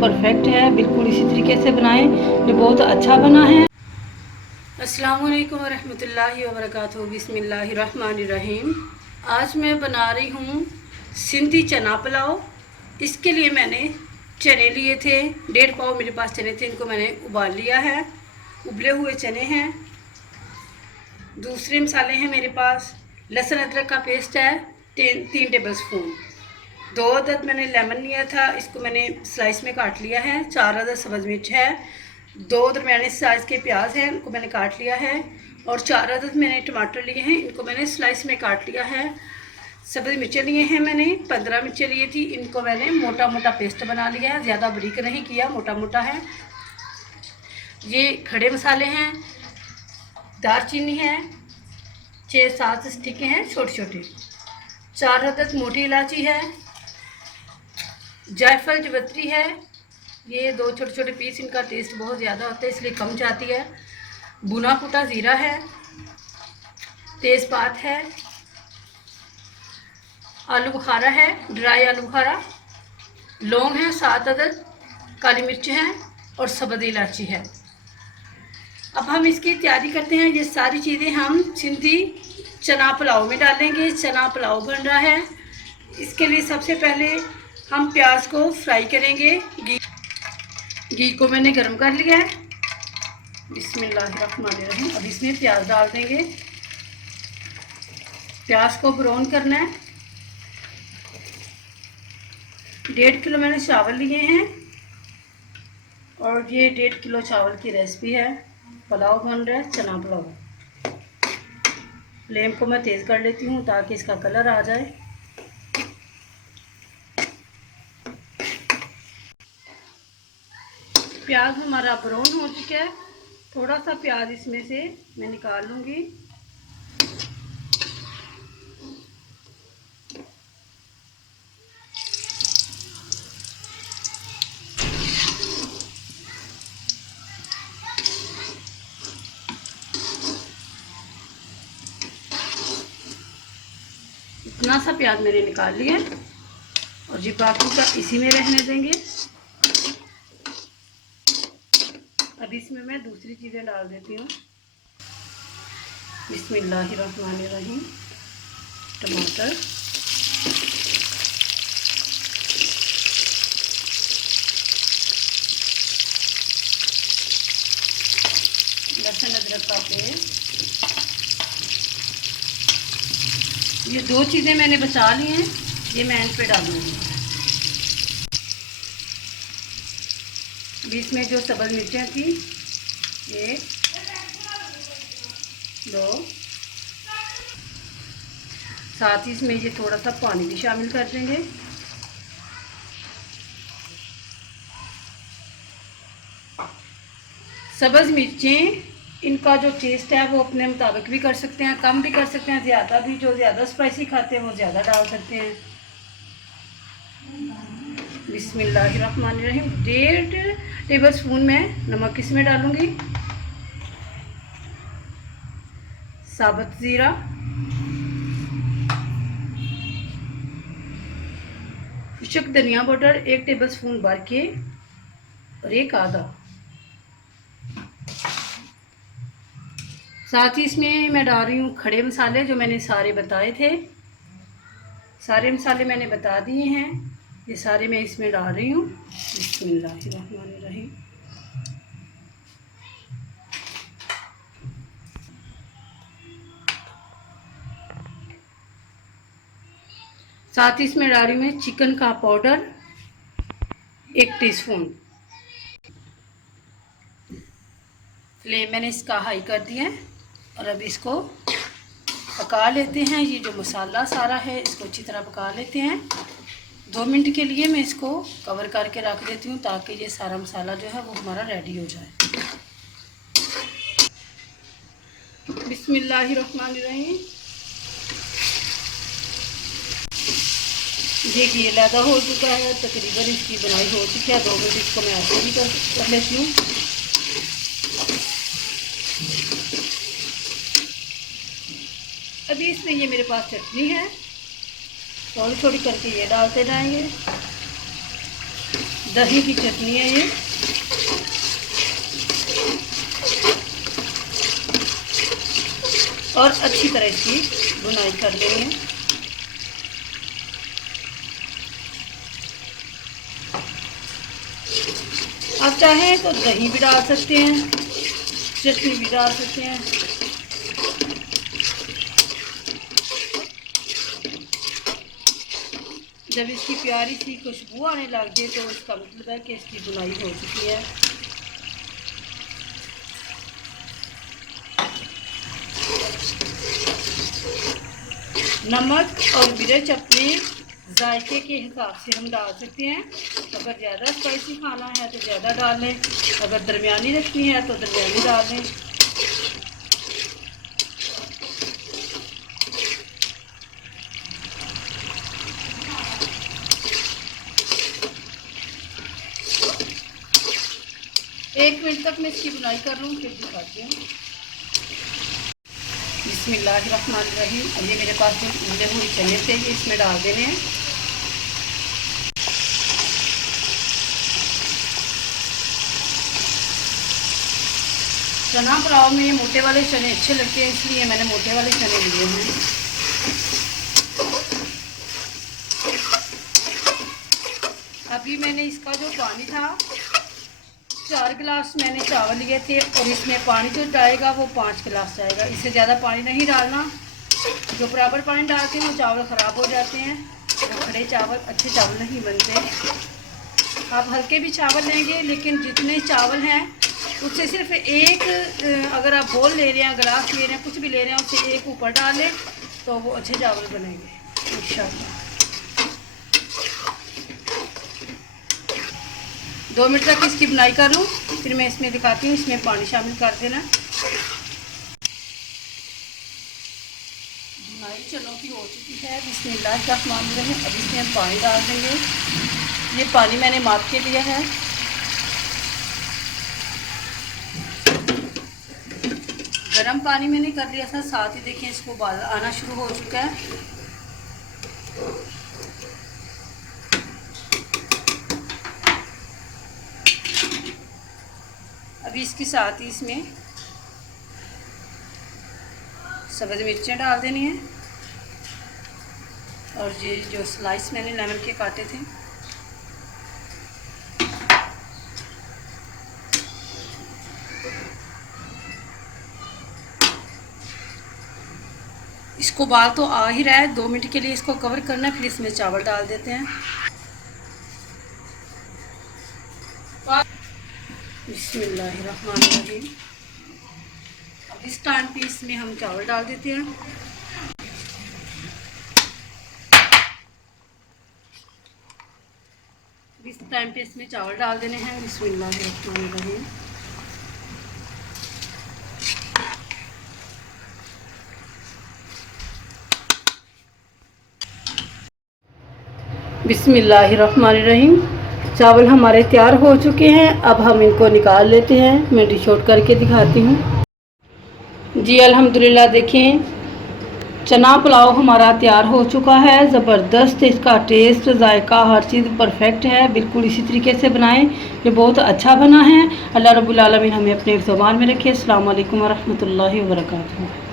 Perfect है, बिल्कुल इसी तरीके से बनाएं, ये बहुत अच्छा बना है। अस्सलाम वालेकुम रहमतुल्लाहि व बरकातहू। बिस्मिल्लाहिर्रहमानिर्रहीम। आज मैं बना रही हूँ सिंधी चना पुलाव। इसके लिए मैंने चने लिए थे, 1.5 पाव मेरे पास चने थे, इनको मैंने उबाल लिया है। उबले हुए चने हैं। दूसरे मसाले हैं मेरे पास, लहसुन अदरक का पेस्ट है 3 टेबल स्पून। 2 अदद मैंने लेमन लिया था, इसको मैंने स्लाइस में काट लिया है। 4 अदद सब्ज़ मिर्च है। 2 दरमियाने साइज़ के प्याज हैं, इनको मैंने काट लिया है। और 4 अदद मैंने टमाटर लिए हैं, इनको मैंने स्लाइस में काट लिया है। सब्ज़ मिर्चें लिए हैं मैंने 15 मिर्चें लिए थी, इनको मैंने मोटा मोटा पेस्ट बना लिया है, ज़्यादा बारीक नहीं किया, मोटा मोटा है। ये खड़े मसाले हैं, दालचीनी है, 6-7 स्टिकें हैं छोटे छोटे, 4 अदद मोटी इलायची है, जायफल जवत्री है, ये 2 छोटे छोटे पीस, इनका टेस्ट बहुत ज़्यादा होता है इसलिए कम जाती है। भुना कुटा ज़ीरा है, तेज़पात है, आलू बुखारा है, ड्राई आलू बुखारा, लौंग है 7 अदद, काली मिर्च है और सब्ज़ इलायची है। अब हम इसकी तैयारी करते हैं। ये सारी चीज़ें हम सिंधी चना पुलाव में डालेंगे। चना पुलाव बन रहा है। इसके लिए सबसे पहले हम प्याज को फ्राई करेंगे। घी को मैंने गर्म कर लिया है। बिस्मिल्लाहिर्रहमानिर्रहीम। अब इसमें प्याज डाल देंगे। प्याज को ब्राउन करना है। 1.5 किलो मैंने चावल लिए हैं और ये 1.5 किलो चावल की रेसिपी है। पुलाव बन रहा है, चना पुलाव। फ्लेम को मैं तेज़ कर लेती हूँ ताकि इसका कलर आ जाए। प्याज हमारा ब्राउन हो चुका है। थोड़ा सा प्याज इसमें से मैं निकाल लूँगी। इतना सा प्याज मैंने निकाल लिया और जी बाकी का इसी में रहने देंगे। अब इसमें मैं दूसरी चीज़ें डाल देती हूँ। बिस्मिल्लाहिर्रहमानिर्रहीम। टमाटर, लहसुन अदरक का पेस्ट, ये 2 चीज़ें मैंने बचा ली हैं, ये मैं एंड पे डालूँगी। बीच में जो सब्ज़ मिर्चें थी, 1 2, साथ ही इसमें ये थोड़ा सा पानी भी शामिल कर देंगे। सब्ज़ मिर्चें, इनका जो टेस्ट है वो अपने मुताबिक भी कर सकते हैं, कम भी कर सकते हैं, ज़्यादा भी। जो ज़्यादा स्पाइसी खाते हैं वो ज़्यादा डाल सकते हैं। बिस्मिल्लाहिर्रहमानिर्रहीम। 1.5 टेबल स्पून मैं नमक इसमें डालूँगी। साबुत ज़ीरा, खुश्क धनिया पाउडर 1 टेबल स्पून भर के और 1 आधा। साथ ही इसमें मैं डाल रही हूँ खड़े मसाले, जो मैंने सारे बताए थे। सारे मसाले मैंने बता दिए हैं, ये सारे मैं इसमें डाल रही हूँ। बिस्मिल्लाहिर्रहमानिर्रहीम। साथ ही इसमें डाल रही हूँ मैं चिकन का पाउडर 1 टीस्पून। फ्लेम मैंने इसका हाई कर दिया है और अब इसको पका लेते हैं। ये जो मसाला सारा है इसको अच्छी तरह पका लेते हैं। 2 मिनट के लिए मैं इसको कवर करके रख देती हूँ ताकि ये सारा मसाला जो है वो हमारा रेडी हो जाए। बिस्मिल्लाहिर्रहमानिर्रहीम। देखिए लगा हो चुका है, तकरीबन इसकी बनाई हो चुकी है। 2 मिनट इसको मैं ऐसे ही कर लेती हूँ। अभी इसमें ये मेरे पास चटनी है, थोड़ी थोड़ी करके ये डालते जाएंगे। दही की चटनी है ये। और अच्छी तरह इसकी बुनाई कर लेंगे। आप चाहें तो दही भी डाल सकते हैं, चटनी भी डाल सकते हैं। जब इसकी प्यारी सी खुशबू आने लग जाए तो इसका मतलब है कि इसकी बुनाई हो चुकी है। नमक और मिर्च अपने जायके के हिसाब से हम डाल सकते हैं। अगर ज़्यादा स्पाइसी खाना है तो ज़्यादा डाल लें, अगर दरमियानी रखनी है तो दरमियानी डाल लें। एक मिनट तक मैं इसकी बुनाई कर लूँ फिर दिखाती हूँ। बिस्मिल्लाहिर्रहमानिर्रहीम। अब ये मेरे पास जो उबले हुए चने थे ये इसमें डाल देने हैं। चना पुलाव में मोटे वाले चने अच्छे लगते हैं, इसलिए मैंने मोटे वाले चने लिए हैं। अभी मैंने इसका जो पानी था 4 गिलास मैंने चावल लिए थे और इसमें पानी जो जाएगा वो 5 गिलास जाएगा। इससे ज़्यादा पानी नहीं डालना। जो बराबर पानी डालते हैं वो चावल ख़राब हो जाते हैं, वो खड़े चावल अच्छे चावल नहीं बनते। आप हल्के भी चावल लेंगे लेकिन जितने चावल हैं उससे सिर्फ एक, अगर आप बोल ले रहे हैं, गिलास ले रहे हैं, कुछ भी ले रहे हैं, उससे एक ऊपर डालें तो वो अच्छे चावल बनेंगे इंशाल्लाह। 2 मिनट तक इसकी बुनाई कर लूँ फिर मैं इसमें दिखाती हूँ। इसमें पानी शामिल कर देना। बुनाई चनों की हो चुकी है। बिस्मिल्लाहिर्रहमानिर्रहीम। अब इसमें हम पानी डाल देंगे। ये पानी मैंने माप के लिया है। गर्म पानी मैंने कर लिया था, साथ ही देखिए इसको उबाल आना शुरू हो चुका है। अभी इसके साथ ही इसमें सब्ज़ मिर्चें डाल देनी है और ये जो स्लाइस मैंने लेमन के काटे थे इसको उबाल तो आ ही रहा है। 2 मिनट के लिए इसको कवर करना है, फिर इसमें चावल डाल देते हैं। बिस्मिल्लाहिर्रहमानिर्रहीम। अब इस टाइम पे इसमें हम चावल डाल देते हैं। इस टाइम पे इसमें चावल डाल देने हैं। बिस्मिल्लाहिर्रहमानिर्रहीम। बिस्मिल्लाहिर्रहमानिर्रहीम। चावल हमारे तैयार हो चुके हैं। अब हम इनको निकाल लेते हैं। मैं डिश आउट करके दिखाती हूँ। जी अल्हम्दुलिल्लाह, देखें चना पुलाव हमारा तैयार हो चुका है। ज़बरदस्त इसका टेस्ट, जायका, हर चीज़ परफेक्ट है। बिल्कुल इसी तरीके से बनाएं, ये बहुत अच्छा बना है। अल्लाह रब्बुल आलमीन हमें अपने ज़ुबान में रखे। अस्सलाम वालेकुम व रहमतुल्लाहि व बरकातुहू।